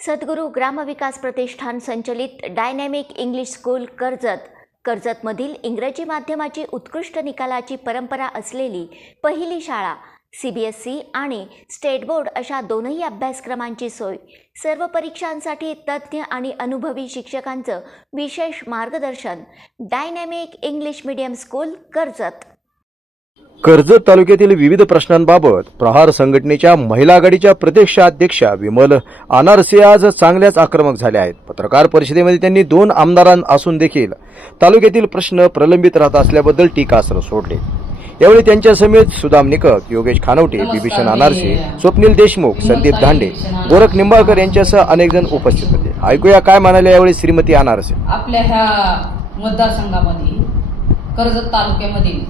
सद्गुरू ग्रामविकास प्रतिष्ठान संचलित dynamic English school कर्जतमधील इंग्रजी माध्यमाची उत्कृष्ट निकालाची परंपरा असलेली पहिली शाळा, CBSE आणि स्टेट बोर्ड अशा दोनही अभ्यासक्रमांची सोय, सर्व परीक्षांसाठी तज्ज्ञ आणि अनुभवी शिक्षकांचं विशेष मार्गदर्शन. Dynamic English medium school Karjat तालुक्यातील विविध प्रश्नांबाबत प्रहार संघटनेच्या महिला आघाडीच्या प्रदेश अध्यक्षा विमल अनारसे आज चांगल्याच आक्रमक झाल्या आहेत. पत्रकार परिषदेमध्ये त्यांनी 2 आमदारां असून देखील तालुक्यातील प्रश्न प्रलंबित राहत असल्याबद्दल टीकास्त्र सोडले. यावेळी त्यांच्या समेत सुदाम निकक, योगेश खानवटे, बिभीषण अनारसे, स्वप्नील देशमुख, संदीप धांडे, गोरख निंबाळकर यांच्यासह अनेक जण उपस्थित होते. ऐकूया काय म्हणाले यावेळी श्रीमती अनारसे. आपल्या ह्या मतदारसंघामध्ये कर्जत तालुक्यामधील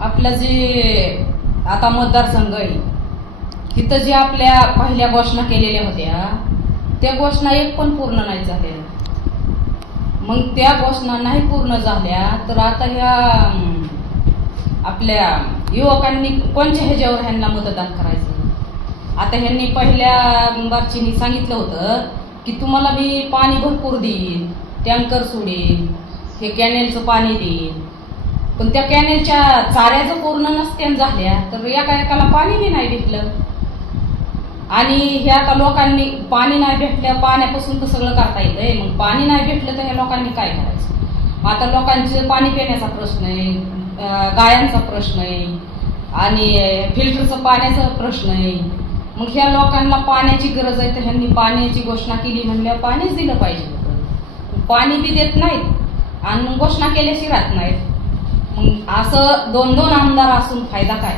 आपल्या जे आता मतदारसंघ आहे तिथं जे आपल्या पहिल्या घोषणा केलेल्या होत्या त्या घोषणा एक पण पूर्ण नाही झाल्या. मग त्या घोषणा नाही पूर्ण झाल्या तर आता ह्या आपल्या युवकांनी कोणत्या ह्याच्यावर ह्यांना मतदान करायचं. आता ह्यांनी पहिल्या बारचीनी सांगितलं होतं की तुम्हाला मी पाणी भरपूर देईन, टँकर सोडेन, हे कॅनेलचं पाणी देईन. पण त्या कॅनेलच्या चाऱ्या जर पूर्ण नसत्या झाल्या तर एका एकाला पाणी बी नाही भेटलं. आणि हे आता लोकांनी पाणी नाही भेटलं, पाण्यापासून तर सगळं करता येतंय. मग पाणी नाही भेटलं तर ह्या लोकांनी काय करायचं. आता लोकांचं पाणी पिण्याचा प्रश्न आहे, गायांचा प्रश्न आहे आणि फिल्टरचं पाण्याचा प्रश्न आहे. मग ह्या लोकांना पाण्याची गरज आहे तर ह्यांनी पाण्याची घोषणा केली म्हणल्यावर पाणीच दिलं पाहिजे होतं. पाणी बी देत नाहीत आणि घोषणा केल्याशी राहत नाहीत. मग असं 2-2 आमदार असून फायदा काय.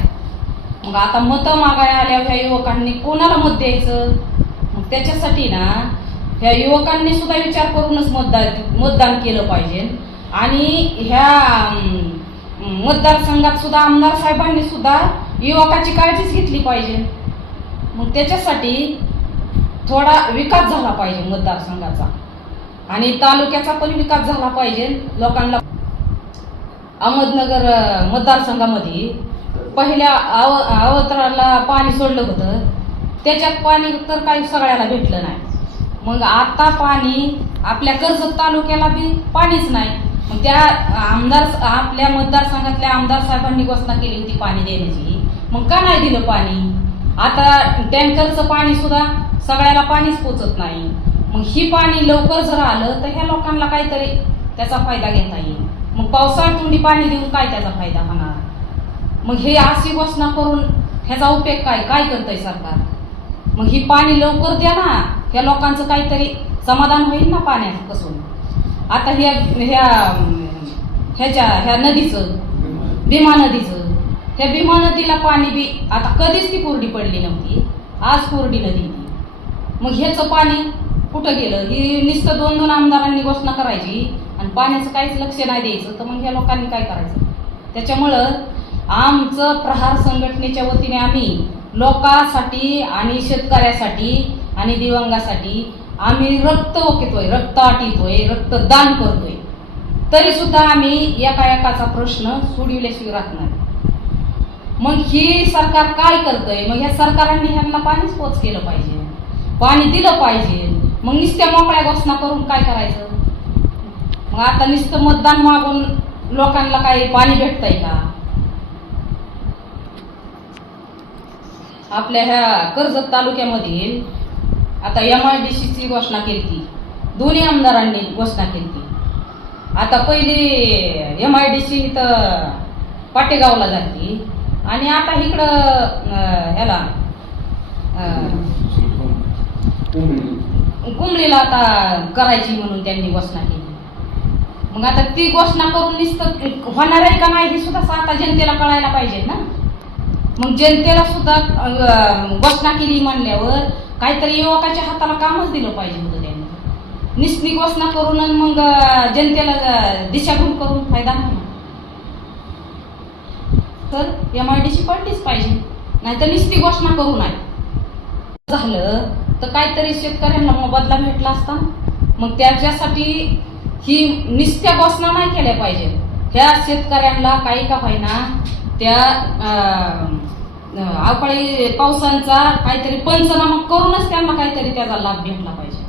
मग आता मतं मागायला आल्यावर ह्या युवकांनी कोणाला मत द्यायचं. मग त्याच्यासाठी ना ह्या युवकांनी सुद्धा विचार करूनच मतदान केलं पाहिजे. आणि ह्या मतदारसंघात सुद्धा आमदार साहेबांनी सुद्धा युवकाची काळजीच घेतली पाहिजे. मग त्याच्यासाठी थोडा विकास झाला पाहिजे मतदारसंघाचा आणि तालुक्याचा पण विकास झाला पाहिजे. लोकांना अहमदनगर मतदारसंघामध्ये पहिल्या अवतराला पाणी सोडलं होतं, त्याच्यात पाणी तर काही सगळ्याला भेटलं नाही. मग आता पाणी आपल्या कर्जत तालुक्याला बी पाणीच नाही. मग त्या आपल्या मतदारसंघातल्या आमदार साहेबांनी घोषणा केली होती पाणी देण्याची, मग का नाही दिलं पाणी. आता टँकरचं पाणी सुद्धा सगळ्याला पाणीच पोचत नाही. मग ही पाणी लवकर जर आलं तर ह्या लोकांना काहीतरी त्याचा फायदा घेता येईल. मग पावसाळ्यात तोंडी पाणी देऊन काय त्याचा फायदा होणार. मग हे अशी घोषणा करून ह्याचा उपयोग काय करतंय सरकार. मग ही पाणी लवकर द्या ना, ह्या लोकांचं काहीतरी समाधान होईल ना पाण्यापासून. आता ह्या नदीचं, भीमा नदीचं, ह्या भीमा नदीला पाणी बी आता कधीच ती कोरडी पडली नव्हती, आज कोरडी नदी. मग ह्याचं पाणी कुठं गेलं. ही नुसतं 2-2 आमदारांनी घोषणा करायची आणि पाण्याचं काहीच लक्ष नाही द्यायचं. तर मग ह्या लोकांनी काय करायचं. त्याच्यामुळं आमचं प्रहार संघटनेच्या वतीने आम्ही लोकांसाठी आणि शेतकऱ्यासाठी आणि दिव्यांगासाठी आम्ही रक्त ओकतोय, रक्त आटितोय, रक्तदान करतोय. तरी सुद्धा आम्ही एकाचा प्रश्न सोडविल्याशिवाय राहत नाही. मग ही सरकार काय करतंय. मग ह्या सरकारांनी ह्यांना पाणीच पोच केलं पाहिजे, पाणी दिलं पाहिजे. मग नुसत्या मोकळ्या घोषणा करून काय करायचं. मग आता नुसतं मतदान मागून लोकांना काही पाणी भेटतंय का. आपल्या ह्या कर्जत तालुक्यामधील आता MIDCची घोषणा केली, दोन्ही आमदारांनी घोषणा केली. आता पहिली MIDC इथं पाटेगावला जाते आणि आता इकडं ह्याला कुंबळीला आता करायची म्हणून त्यांनी घोषणा केली. मग आता ती घोषणा करून नुसतं होणार आहे का नाही हे सुद्धा आता जनतेला कळायला पाहिजे ना. मग जनतेला सुद्धा घोषणा केली म्हणल्यावर काहीतरी युवकाच्या हाताला कामच दिलं पाहिजे होतं त्यांनी. निस्ती घोषणा करून मग जनतेला दिशाभूल करून फायदा नाही. तर MIDC पडलीच पाहिजे, नाहीतर निस्ती घोषणा करू नये. झालं तर काहीतरी शेतकऱ्यांना मोबदला भेटला असता. मग त्याच्यासाठी ही निस्त्या घोषणा नाही केल्या पाहिजे. ह्या शेतकऱ्यांना काही का होईना त्या अवकाळी पावसांचा काहीतरी पंचनामा करूनच त्यांना काहीतरी त्याचा लाभ भेटला पाहिजे.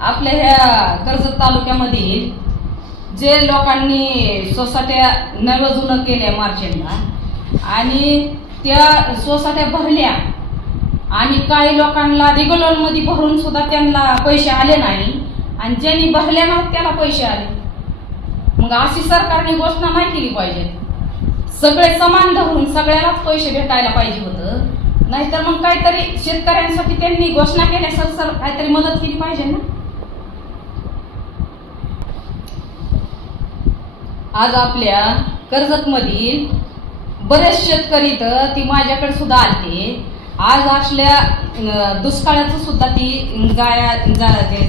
आपल्या ह्या कर्जत तालुक्यामधील जे लोकांनी सोसाट्या नव्या जुनं केल्या मार्चेंटला आणि त्या सोसाट्या भरल्या आणि काही लोकांना रेग्युलर मध्ये भरून सुद्धा त्यांना पैसे आले नाही आणि ज्यांनी भरल्या नाहीत त्याला पैसे आले. मग अशी सरकारने घोषणा नाही केली पाहिजे. सगळे समान धरून सगळ्यालाच पैसे भेटायला पाहिजे होतं. नाहीतर मग काहीतरी शेतकऱ्यांसाठी त्यांनी घोषणा केल्यासारखं काहीतरी मदत केली पाहिजे ना. आज आपल्या कर्जत मधील बरेच शेतकरी तर ती माझ्याकडे सुद्धा आलते. आज असल्या दुष्काळाचं सुद्धा ती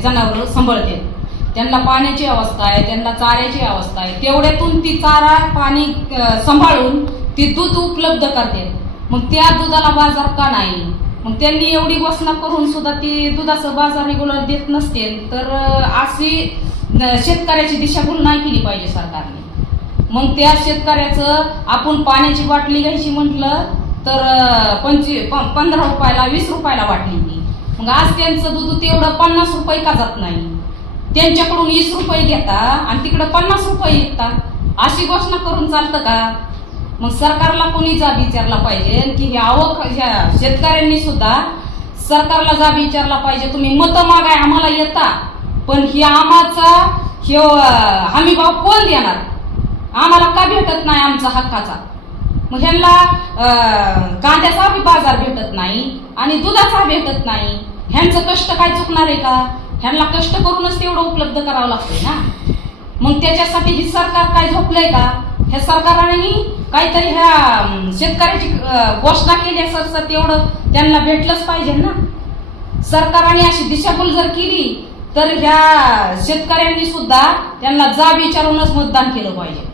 जनावर सांभाळते. त्यांना पाण्याची अवस्था आहे, त्यांना चाऱ्याची अवस्था आहे. तेवढ्यातून ती चारा पाणी सांभाळून ती दूध उपलब्ध करते. मग त्या दुधाला बाजार का नाही? मग त्यांनी एवढी घोषणा करून सुद्धा ती दुधाचं बाजार रेग्युलर देत नसते. तर अशी शेतकऱ्याची दिशाभूल नाही केली पाहिजे सरकारने. मग त्या शेतकऱ्याचं आपण पाण्याची बाटली घ्यायची म्हटलं तर 15 रुपयाला 20 रुपयाला वाटली ती. मग आज त्यांचं दूध तेवढं 50 रुपये का जात नाही? त्यांच्याकडून 20 रुपये घेता आणि तिकडे 50 रुपये विकतात. अशी घोषणा करून चालतं का? मग सरकारला कोणी जाब विचारला पाहिजे की ह्या शेतकऱ्यांनी सुद्धा सरकारला जाब विचारला पाहिजे. तुम्ही मतं मागाय आम्हाला येता, पण ही आम्हाचा हमी भाव कोण देणार? आम्हाला का भेटत नाही आमचा हक्काचा? मग ह्यांना कांद्याचा बी बाजार भेटत नाही आणि दुधाचा भेटत नाही. ह्यांचं कष्ट काय चुकणार आहे का? ह्यांना कष्ट करूनच तेवढं उपलब्ध करावं लागतंय ना. मग त्याच्यासाठी ही सरकार काय झोपलंय का? ह्या सरकारने काहीतरी ह्या शेतकऱ्याची घोषणा केली असं तेवढं त्यांना भेटलंच पाहिजे ना. सरकारने अशी दिशाभूल जर केली तर ह्या शेतकऱ्यांनी सुद्धा त्यांना जाब विचारूनच मतदान केलं पाहिजे.